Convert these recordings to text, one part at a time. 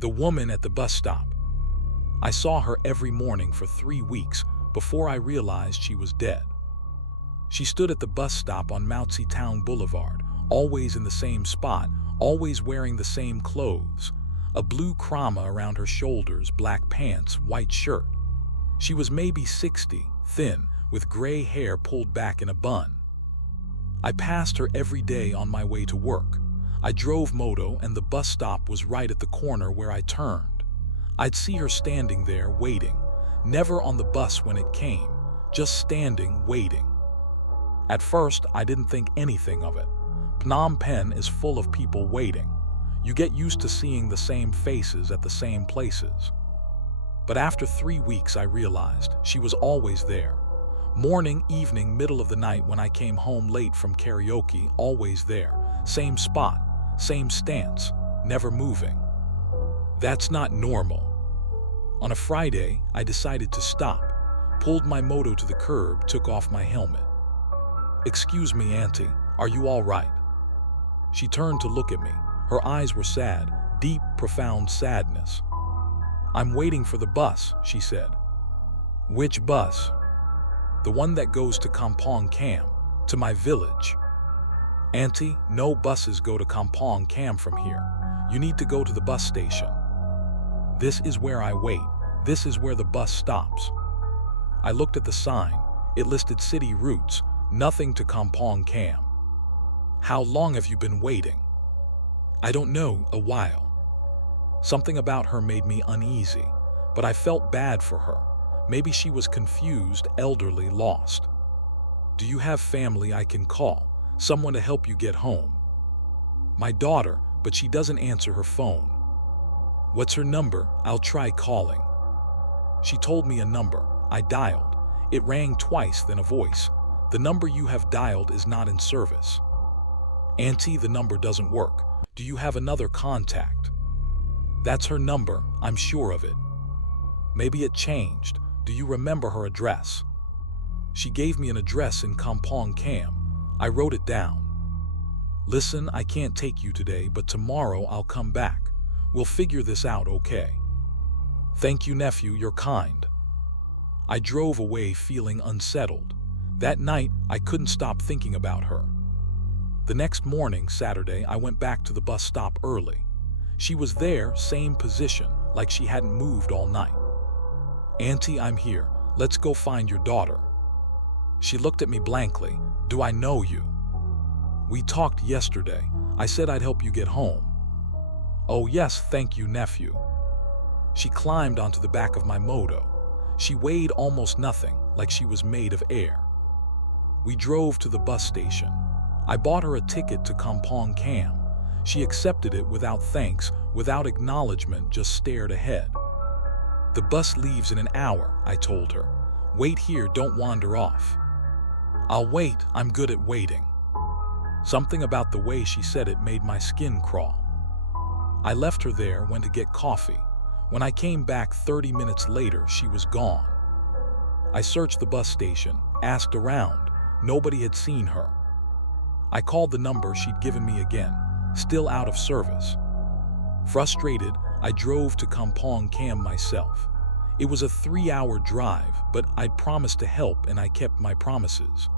The woman at the bus stop. I saw her every morning for 3 weeks before I realized she was dead. She stood at the bus stop on Mount Town Boulevard, always in the same spot, always wearing the same clothes. A blue krama around her shoulders, black pants, white shirt. She was maybe 60, thin, with gray hair pulled back in a bun. I passed her every day on my way to work. I drove moto and the bus stop was right at the corner where I turned. I'd see her standing there waiting, never on the bus when it came, just standing waiting. At first, I didn't think anything of it. Phnom Penh is full of people waiting. You get used to seeing the same faces at the same places. But after 3 weeks, I realized she was always there. Morning, evening, middle of the night when I came home late from karaoke, always there. Same spot, same stance, never moving. That's not normal. On a Friday, I decided to stop, pulled my moto to the curb, took off my helmet. "Excuse me, Auntie, are you all right?" She turned to look at me. Her eyes were sad, deep, profound sadness. "I'm waiting for the bus," she said. "Which bus?" "The one that goes to Kampong Cam, to my village." "Auntie, no buses go to Kampong Cam from here. You need to go to the bus station." "This is where I wait. This is where the bus stops." I looked at the sign. It listed city routes, nothing to Kampong Cam. "How long have you been waiting?" "I don't know, a while." Something about her made me uneasy, but I felt bad for her. Maybe she was confused, elderly, lost. "Do you have family I can call? Someone to help you get home?" "My daughter, but she doesn't answer her phone." "What's her number? I'll try calling." She told me a number. I dialed. It rang twice, then a voice. "The number you have dialed is not in service." "Auntie, the number doesn't work. Do you have another contact?" "That's her number, I'm sure of it." "Maybe it changed. Do you remember her address?" She gave me an address in Kampong Cam. I wrote it down. "Listen, I can't take you today, but tomorrow I'll come back. We'll figure this out, okay?" "Thank you, nephew, you're kind." I drove away feeling unsettled. That night, I couldn't stop thinking about her. The next morning, Saturday, I went back to the bus stop early. She was there, same position, like she hadn't moved all night. "Auntie, I'm here. Let's go find your daughter." She looked at me blankly. "Do I know you?" "We talked yesterday. I said I'd help you get home." "Oh yes, thank you, nephew." She climbed onto the back of my moto. She weighed almost nothing, like she was made of air. We drove to the bus station. I bought her a ticket to Kampong Cam. She accepted it without thanks, without acknowledgement, just stared ahead. "The bus leaves in an hour," I told her. "Wait here, don't wander off." "I'll wait, I'm good at waiting." Something about the way she said it made my skin crawl. I left her there, went to get coffee. When I came back 30 minutes later, she was gone. I searched the bus station, asked around. Nobody had seen her. I called the number she'd given me again, still out of service. Frustrated, I drove to Kampong Cam myself. It was a 3-hour drive, but I'd promised to help and I kept my promises.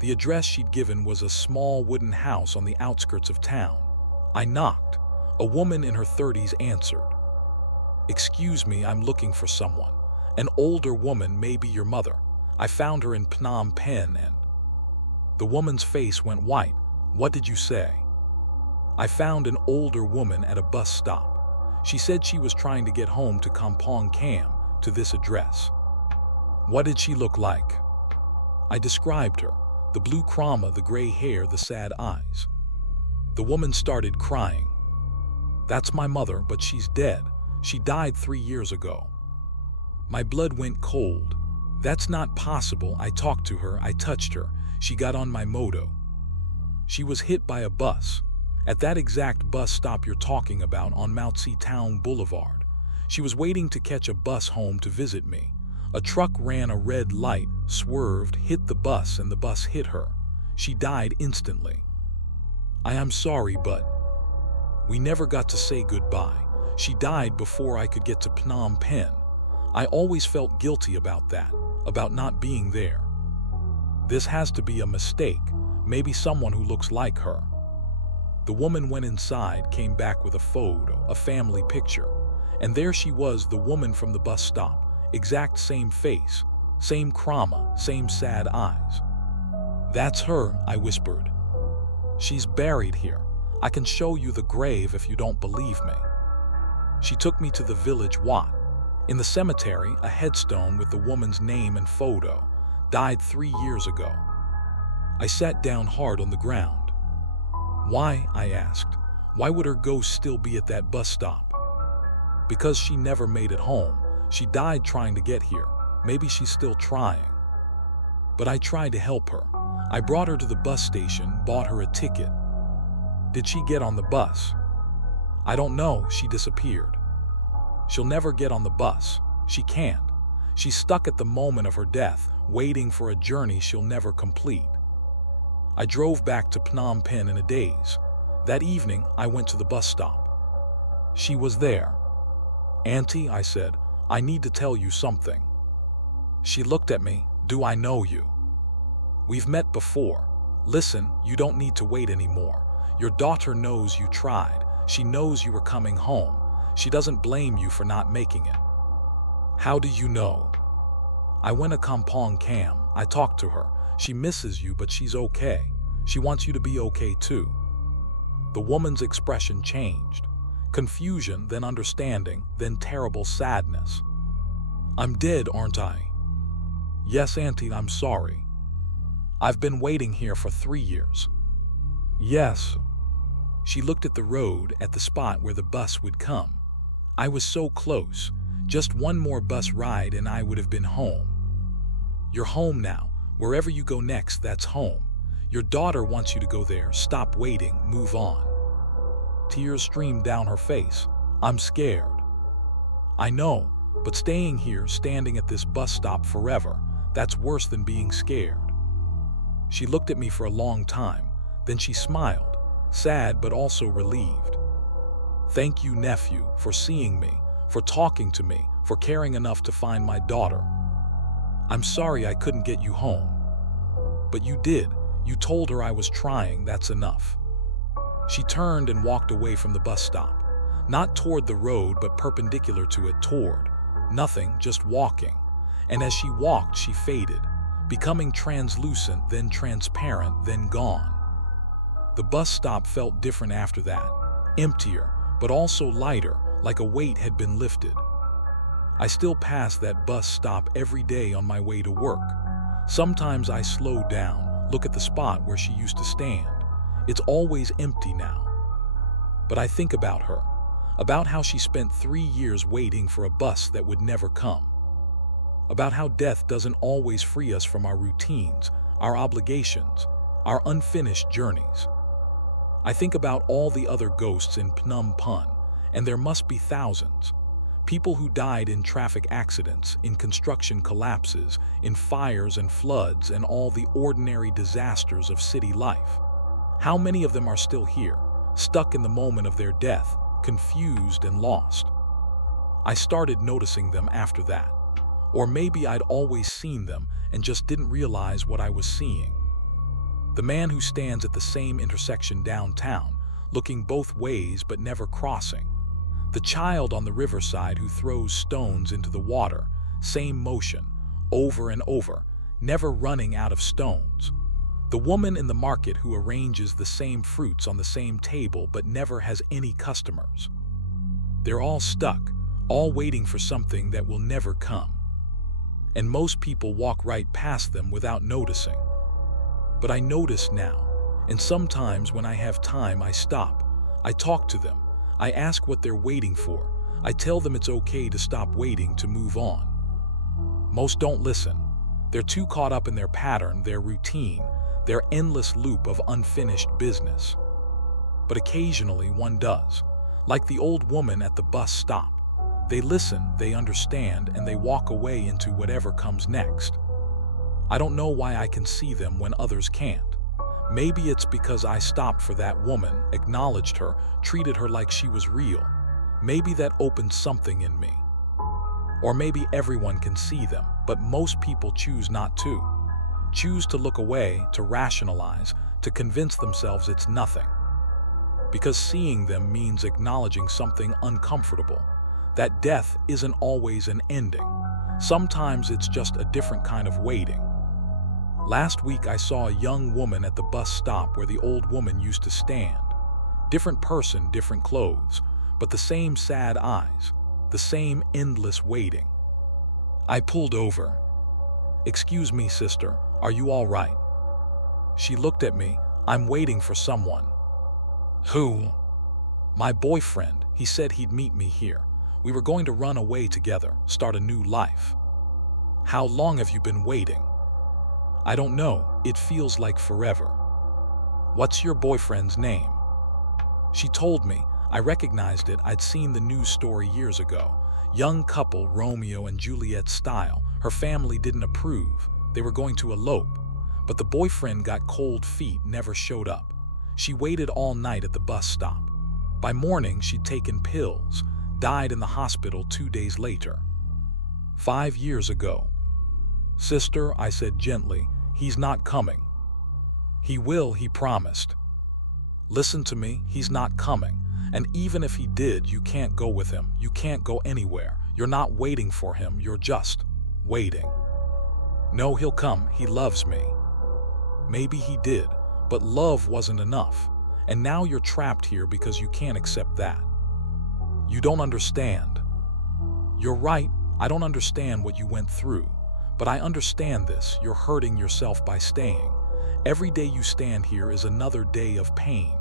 The address she'd given was a small wooden house on the outskirts of town. I knocked. A woman in her 30s answered. "Excuse me, I'm looking for someone. An older woman, maybe your mother. I found her in Phnom Penh and..." The woman's face went white. "What did you say?" "I found an older woman at a bus stop. She said she was trying to get home to Kampong Cam, to this address." "What did she look like?" I described her. The blue krama, the gray hair, the sad eyes. The woman started crying. "That's my mother, but she's dead. She died 3 years ago." My blood went cold. "That's not possible." I talked to her, I touched her. She got on my moto. She was hit by a bus. At that exact bus stop you're talking about on Mount Town Boulevard. She was waiting to catch a bus home to visit me. A truck ran a red light, swerved, hit the bus, and the bus hit her. She died instantly. "I am sorry, but..." We never got to say goodbye. She died before I could get to Phnom Penh. I always felt guilty about that, about not being there. This has to be a mistake, maybe someone who looks like her. The woman went inside, came back with a photo, a family picture, and there she was, the woman from the bus stop, exact same face, same trauma, same sad eyes. "That's her," I whispered. "She's buried here. I can show you the grave if you don't believe me." She took me to the village Wat. In the cemetery, a headstone with the woman's name and photo. Died 3 years ago. I sat down hard on the ground. "Why?" I asked. "Why would her ghost still be at that bus stop?" "Because she never made it home. She died trying to get here. Maybe she's still trying." But I tried to help her. I brought her to the bus station, bought her a ticket. "Did she get on the bus?" "I don't know. She disappeared." "She'll never get on the bus. She can't. She's stuck at the moment of her death, waiting for a journey she'll never complete." I drove back to Phnom Penh in a daze. That evening, I went to the bus stop. She was there. "Auntie," I said, "I need to tell you something." She looked at me. "Do I know you?" "We've met before. Listen, you don't need to wait anymore. Your daughter knows you tried. She knows you were coming home. She doesn't blame you for not making it." "How do you know?" "I went to Kampong Cam. I talked to her. She misses you, but she's okay. She wants you to be okay too." The woman's expression changed. Confusion, then understanding, then terrible sadness. "I'm dead, aren't I?" "Yes, Auntie, I'm sorry. I've been waiting here for 3 years." "Yes." She looked at the road, at the spot where the bus would come. "I was so close. Just one more bus ride and I would have been home." "You're home now. Wherever you go next, that's home. Your daughter wants you to go there. Stop waiting, move on." Tears streamed down her face. "I'm scared." "I know, but staying here, standing at this bus stop forever, that's worse than being scared." She looked at me for a long time, then she smiled, sad but also relieved. "Thank you, nephew, for seeing me, for talking to me, for caring enough to find my daughter. I'm sorry I couldn't get you home." "But you did. You told her I was trying, that's enough." She turned and walked away from the bus stop. Not toward the road, but perpendicular to it, toward nothing, just walking. And as she walked, she faded, becoming translucent, then transparent, then gone. The bus stop felt different after that, emptier, but also lighter, like a weight had been lifted. I still pass that bus stop every day on my way to work. Sometimes I slow down, look at the spot where she used to stand. It's always empty now. But I think about her, about how she spent 3 years waiting for a bus that would never come. About how death doesn't always free us from our routines, our obligations, our unfinished journeys. I think about all the other ghosts in Phnom Penh, and there must be thousands. People who died in traffic accidents, in construction collapses, in fires and floods, and all the ordinary disasters of city life. How many of them are still here, stuck in the moment of their death, confused and lost? I started noticing them after that. Or maybe I'd always seen them and just didn't realize what I was seeing. The man who stands at the same intersection downtown, looking both ways but never crossing. The child on the riverside who throws stones into the water, same motion, over and over, never running out of stones. The woman in the market who arranges the same fruits on the same table but never has any customers. They're all stuck, all waiting for something that will never come. And most people walk right past them without noticing. But I notice now, and sometimes when I have time I stop, I talk to them, I ask what they're waiting for, I tell them it's okay to stop waiting, to move on. Most don't listen. They're too caught up in their pattern, their routine, their endless loop of unfinished business. But occasionally one does, like the old woman at the bus stop. They listen, they understand, and they walk away into whatever comes next. I don't know why I can see them when others can't. Maybe it's because I stopped for that woman, acknowledged her, treated her like she was real. Maybe that opened something in me. Or maybe everyone can see them, but most people choose not to. Choose to look away, to rationalize, to convince themselves it's nothing. Because seeing them means acknowledging something uncomfortable, that death isn't always an ending. Sometimes it's just a different kind of waiting. Last week I saw a young woman at the bus stop where the old woman used to stand. Different person, different clothes, but the same sad eyes, the same endless waiting. I pulled over. "Excuse me, sister, are you all right?" She looked at me. "I'm waiting for someone." "Who?" "My boyfriend. He said he'd meet me here. We were going to run away together, start a new life." "How long have you been waiting?" "I don't know. It feels like forever." "What's your boyfriend's name?" She told me. I recognized it. I'd seen the news story years ago. Young couple, Romeo and Juliet style. Her family didn't approve. They were going to elope. But the boyfriend got cold feet, never showed up. She waited all night at the bus stop. By morning, she'd taken pills, died in the hospital 2 days later. 5 years ago. "Sister," I said gently, "he's not coming." "He will," he promised. "Listen to me, he's not coming. And even if he did, you can't go with him. You can't go anywhere. You're not waiting for him, you're just waiting." "No, he'll come. He loves me." Maybe he did, but love wasn't enough. And now you're trapped here because you can't accept that. You don't understand. You're right, I don't understand what you went through. But I understand this. You're hurting yourself by staying. Every day you stand here is another day of pain,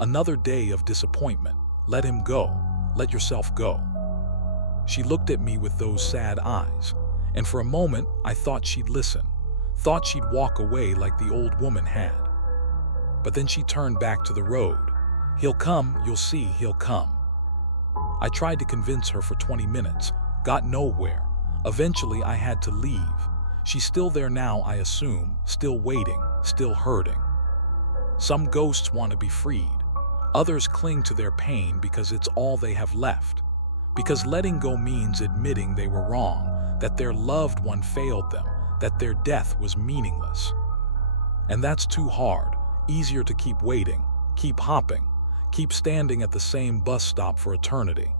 another day of disappointment. Let him go. Let yourself go. She looked at me with those sad eyes, and for a moment I thought she'd listen, thought she'd walk away like the old woman had. But then she turned back to the road. "He'll come, you'll see, he'll come." I tried to convince her for 20 minutes, got nowhere. Eventually I had to leave. She's still there now, I assume, still waiting, still hurting. Some ghosts want to be freed. Others cling to their pain because it's all they have left. Because letting go means admitting they were wrong, that their loved one failed them, that their death was meaningless. And that's too hard. Easier to keep waiting, keep hopping, keep standing at the same bus stop for eternity.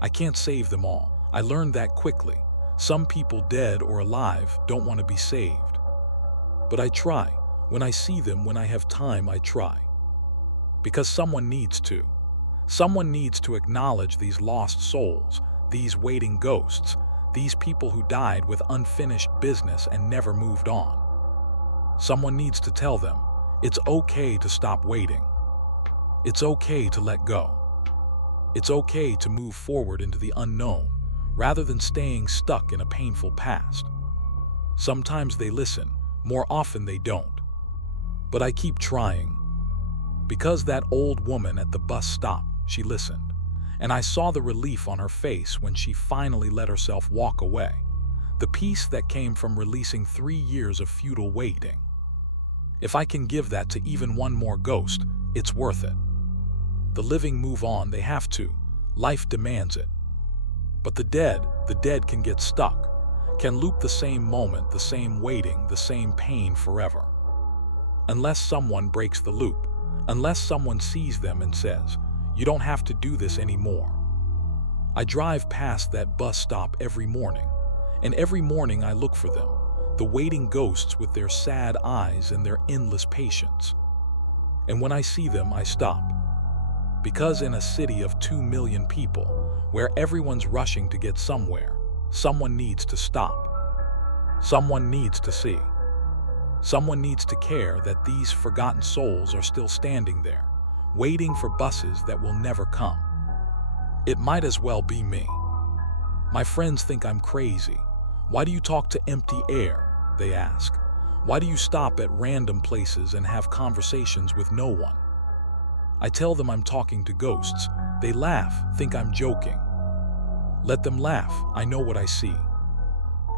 I can't save them all. I learned that quickly. Some people, dead or alive, don't want to be saved. But I try. When I see them, when I have time, I try. Because someone needs to. Someone needs to acknowledge these lost souls, these waiting ghosts, these people who died with unfinished business and never moved on. Someone needs to tell them, it's okay to stop waiting. It's okay to let go. It's okay to move forward into the unknown, rather than staying stuck in a painful past. Sometimes they listen, more often they don't. But I keep trying. Because that old woman at the bus stop, she listened, and I saw the relief on her face when she finally let herself walk away. The peace that came from releasing 3 years of futile waiting. If I can give that to even one more ghost, it's worth it. The living move on, they have to. Life demands it. But the dead can get stuck, can loop the same moment, the same waiting, the same pain forever. Unless someone breaks the loop, unless someone sees them and says, you don't have to do this anymore. I drive past that bus stop every morning, and every morning I look for them, the waiting ghosts with their sad eyes and their endless patience. And when I see them, I stop. Because in a city of 2 million people, where everyone's rushing to get somewhere, someone needs to stop. Someone needs to see. Someone needs to care that these forgotten souls are still standing there, waiting for buses that will never come. It might as well be me. My friends think I'm crazy. Why do you talk to empty air? They ask. Why do you stop at random places and have conversations with no one? I tell them I'm talking to ghosts. They laugh, think I'm joking. Let them laugh, I know what I see.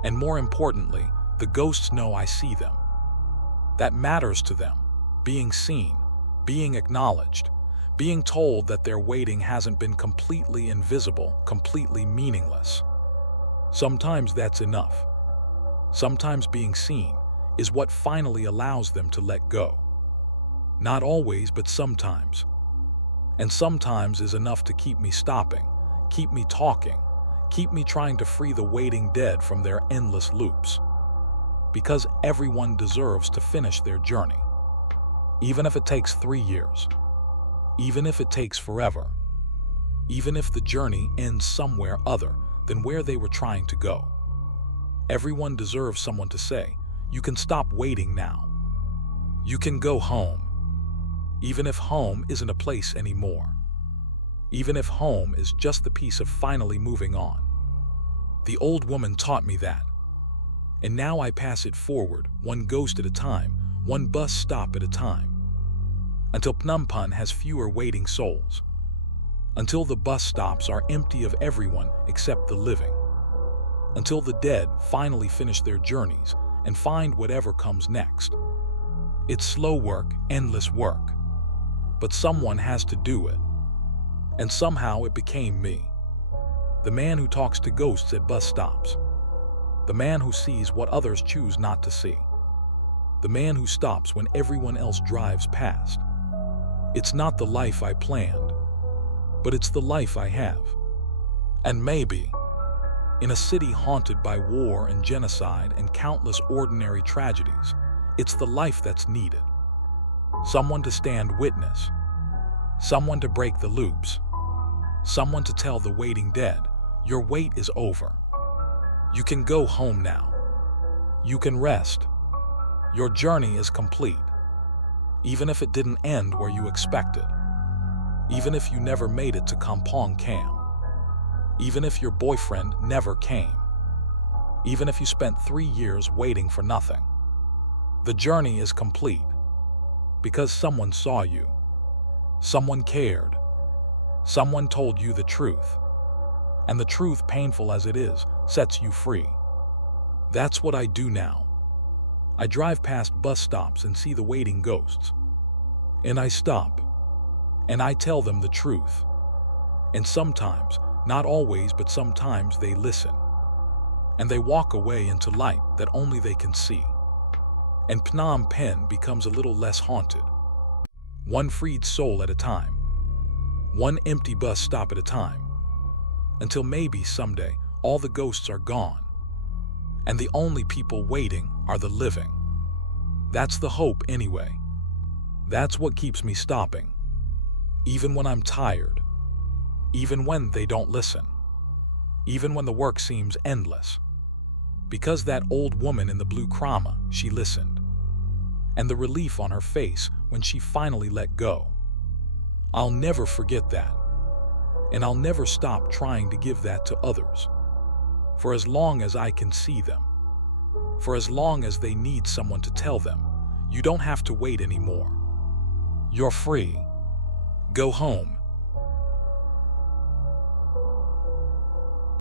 And more importantly, the ghosts know I see them. That matters to them, being seen, being acknowledged, Being told that their waiting hasn't been completely invisible, completely meaningless. Sometimes that's enough. Sometimes being seen is what finally allows them to let go. Not always, but sometimes. And sometimes is enough to keep me stopping, keep me talking, keep me trying to free the waiting dead from their endless loops. Because everyone deserves to finish their journey. Even if it takes 3 years. Even if it takes forever. Even if the journey ends somewhere other than where they were trying to go. Everyone deserves someone to say, "You can stop waiting now. You can go home." Even if home isn't a place anymore. Even if home is just the piece of finally moving on. The old woman taught me that. And now I pass it forward, one ghost at a time, one bus stop at a time. Until Phnom Penh has fewer waiting souls. Until the bus stops are empty of everyone except the living. Until the dead finally finish their journeys and find whatever comes next. It's slow work, endless work. But someone has to do it. And somehow it became me. The man who talks to ghosts at bus stops. The man who sees what others choose not to see. The man who stops when everyone else drives past. It's not the life I planned, but it's the life I have. And maybe, in a city haunted by war and genocide and countless ordinary tragedies, it's the life that's needed. Someone to stand witness. Someone to break the loops. Someone to tell the waiting dead, your wait is over. You can go home now. You can rest. Your journey is complete. Even if it didn't end where you expected. Even if you never made it to Kampong Cam. Even if your boyfriend never came. Even if you spent 3 years waiting for nothing. The journey is complete. Because someone saw you. Someone cared. Someone told you the truth. And the truth, painful as it is, sets you free. That's what I do now. I drive past bus stops and see the waiting ghosts. And I stop. And I tell them the truth. And sometimes, not always, but sometimes they listen. And they walk away into light that only they can see. And Phnom Penh becomes a little less haunted. One freed soul at a time. One empty bus stop at a time. Until maybe someday, all the ghosts are gone. And the only people waiting are the living. That's the hope anyway. That's what keeps me stopping. Even when I'm tired. Even when they don't listen. Even when the work seems endless. Because that old woman in the blue krama, she listened. And the relief on her face when she finally let go. I'll never forget that. And I'll never stop trying to give that to others. For as long as I can see them. For as long as they need someone to tell them, you don't have to wait anymore. You're free. Go home.